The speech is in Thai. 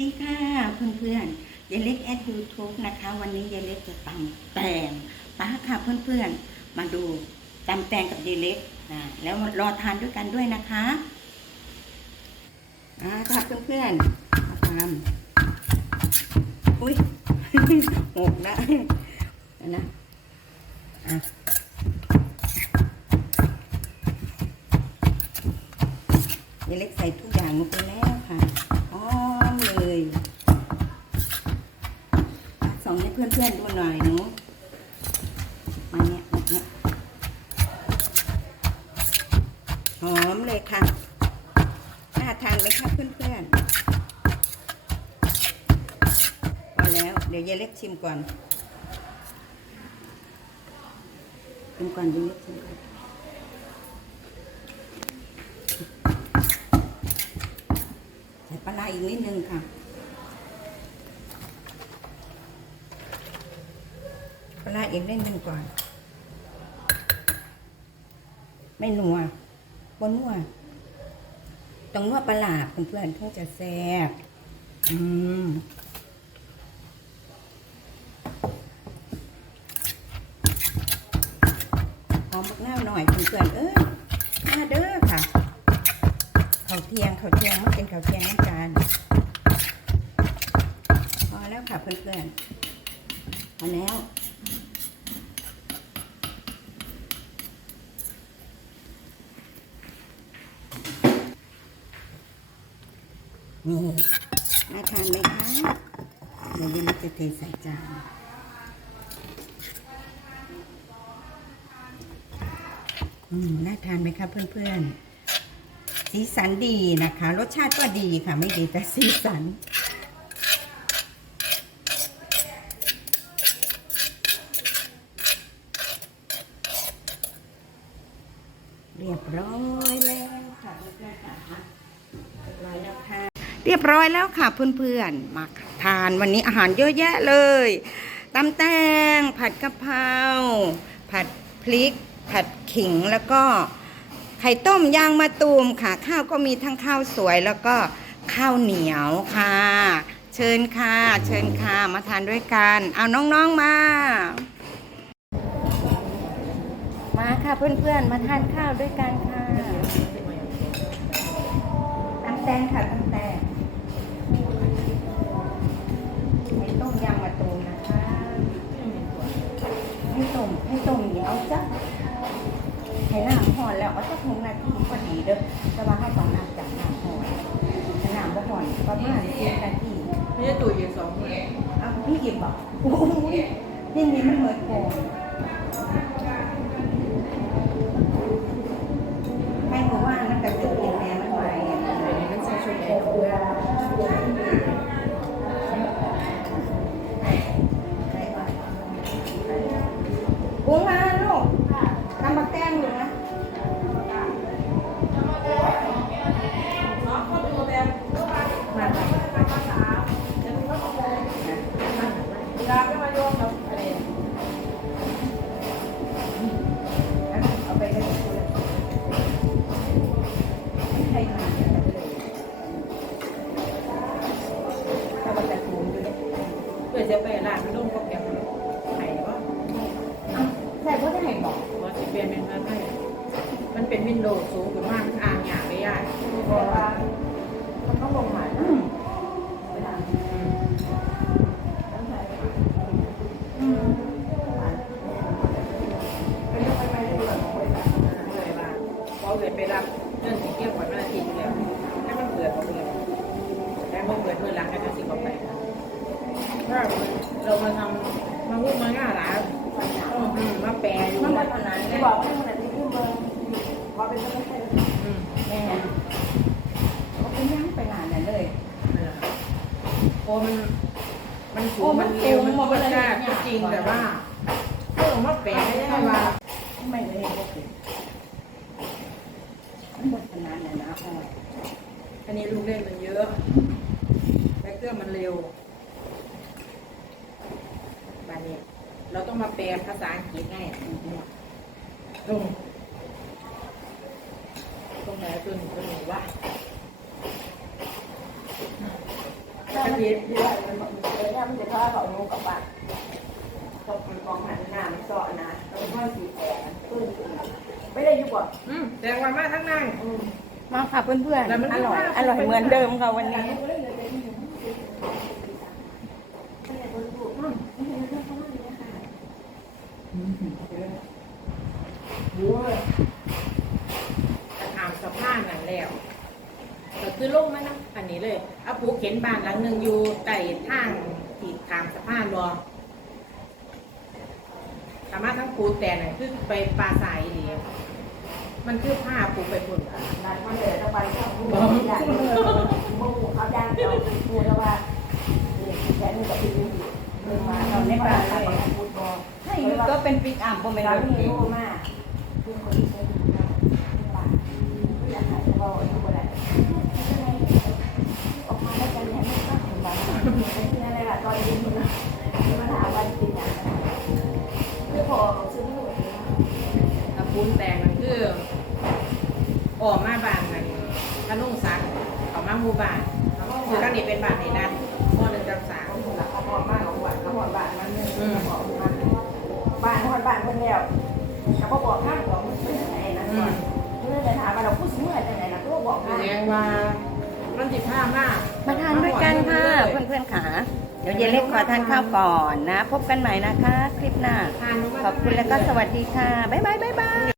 ดีค่ะเพื่อนๆยายเล็กแอดยูทูบนะคะ วันนี้ยายเล็กจะตำแตงป้าค่ะเพื่อนๆมาดูตำแตงกับยายเล็กนะแล้วรอทานด้วยกันด้วยนะคะอ่าค่ะเพื่อนๆมาทำอุ้ยหกนะนะอะยายเล็กใส่ทุกอย่างลงไปแล้วค่ะ หอมเลยส่องให้ เพื่อนๆดูหน่อยหนูมาเนี่ยแบบเนี้ยหอมเลยค่ะน่าทานไหมคะเพื่อนๆพอแล้วเดี๋ยวยายเล็กชิมก่อนชิมก่อนยายเล็กชิมก่อนใส่ปลาร้าอีกนิดนึงค่ะ ลาร้าอีกนิดนึงก่อน ไม่นัวบนนัวต้องนัวปลาร้าเพื่อนๆถึงจะแซ่บอืมหอมบักหน้าวหน่อยเพื่อนๆเอ้ยมาเด้อค่ะข้าวเทียงข้าวเทียงมันเป็นข้าวเทียงน้ำจานพอแล้วค่ะเพื่อนๆพอแล้ว นี่น่าทานไหมคะเดี๋ยวยังจะเทใส่จานอืมน่าทานไหมคะเพื่อนๆ สีสันดีนะคะ รสชาติก็ดีค่ะ ไม่ดีแต่สีสันเรียบร้อย เรียบร้อยแล้วค่ะเพื่อนๆ มาทานวันนี้อาหารเยอะแยะเลยตำแตงผัดกะเพราผัดพริก ผัดขิงแล้วก็ไข่ต้มยางมะตูมค่ะ ข้าวก็มีทั้งข้าวสวยแล้วก็ข้าวเหนียวค่ะ เชิญค่ะ เชิญค่ะ มาทานด้วยกัน เอาน้องๆมา มาค่ะเพื่อนๆ มาทานข้าวด้วยกันค่ะตำแตงค่ะตำแตงไข่ต้มยางมะตูมนะคะให้ต้มให้ต้มเหนียว จ้ะให้น้ำหอนแล้วก็จะทงนาทีพอดีเด้อจะมาให้สองน้ำจากน้ำหอนให้น้ำบ่หอนประมาณสิบนาทีไม่ใช่ตุ๋ยอยู่สองคนเอาพี่หยิบบอกโอ้ยนี่นี่มันเหมือนโกง เพื่อจะไปร้านไม่ต้องโปรแกรมไข่ว่าใส่ก็ได้บอกว่าจะเปลี่ยนเป็นอะไรมันเป็นวินโดว์สูงกว่ามากอ่างอย่างไม่ยากบอกว่ามันต้องลงหมายเกิดไปรับเรื่องสีเกี่ยวกับหน้าที่อยู่แล้วให้มันเกิดเอาเลยแต่เมันเกิดเมื่อหลังกันจะสิบกว่าไป ถ้าเรามาทำมาพูดมาง่ายหลายมาแปลอยู่มันมาตอนนั้นที่บอกว่ามันจะขึ้นเบอร์พอเป็นไม่ใช่แม่เขาเป็นย่างไปนานนั่นเลยโอ้มันมันสูงมันเร็วมันก็กล้าจริงแต่ว่าเรื่องมาแปลได้ไหมว่าไม่เลยเห็นก็เป็นมันหมดขนาดนั้นนะอันนี้ลูกเล่นมันเยอะและเครื่องมันเร็วบานนี้ เราต้องมาแปลภาษาอังกฤษไงตรงตรงไหนตัวหนึ่งตัวหนึ่งว่าเราทิตย์เดี๋ยวเนี่ยมันจะพาเขาลูกกับบ้านตกมันกองหันหน้ามันสอนะตรงข้อสีแดงปื้นไม่ได้ยุบอะอืมแดงวันมาทั้งนั่งมาค่ะเพื่อนๆ อร่อย อร่อยเหมือนเดิมค่ะวันนี้ บัวจะถามสะพานนั่นแล้วก็คือลงมานะอันนี้เลยเอาปูเข็นบ้านหลังหนึ่งอยู่ใต้ทางที่ทางสะพานบอสามารถทั้งปูแต่น่ะคือไปปลาสายดีมันคือผ้าปูไปปุ่นค่ะนั่นมันเลยจะไปข้าวผู้อยากเออมูเขาย่างเราดูแล้วว่าแค่นี้กับพี่นี่เดินมาเราในบ้านเราฟุตบอลให้ยุก็เป็นปิกอัพบ่แม่นเรารถนี่เก๋งรู้มากคือคนที่ใช้ดูเราบ้านอยากขายเฉพาะอายุอะไรออกมาแล้วกันเนี่ยไม่ ต้องถึงบ้านที่นั่นเลยล่ะตอนเย็นนะมาถามวันจริงอะคือพอซื้อไม่หมดกระปุ้นแตงมันคือออกมาบานมันขนุ่งซักเขามาหมู่บ้านคือกันนี่เป็นบ้านไหนนะมอหนึ่งกับสามหลักหอดบ้านของหวานหอดบ้านมันเนี่ยบ้านบ้านหอดบ้านคนเดียว แต่พอบอกข้างของมันเป็นไหนนะก่อนเมื่อจะถามว่าเราพูดเมื่อจะไหนนะก็บอกแสข้างดงว่ามันติดผ้ามากมาทานด้วยกันค่ะเพื่อนๆขาเดี๋ยวเย็นเล็กขอทานข้าวก่อนนะ พบกันใหม่นะคะ คลิปหน้า ทานลงมา ขอบคุณแล้วก็สวัสดีค่ะ บ๊ายบายบ๊ายบาย